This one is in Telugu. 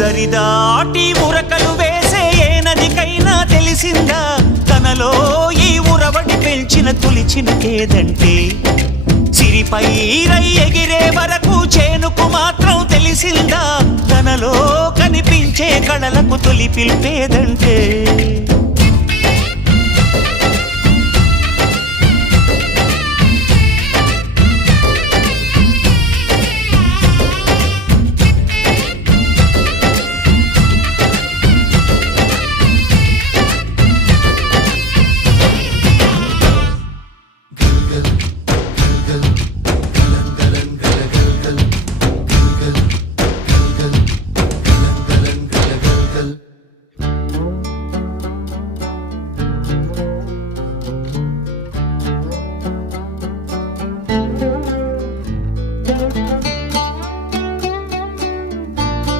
దరిదాటి ఉరకలు వేసే ఏ నదికైనా తెలిసిందా తనలో ఈ ఉరవడి పెంచిన తొలిచిన కేదంటే సిరిపై రై ఎగిరే వరకు చేనుకు మాత్రం తెలిసిందా తనలో కనిపించే కళలకు తొలి పిలిపేదంటే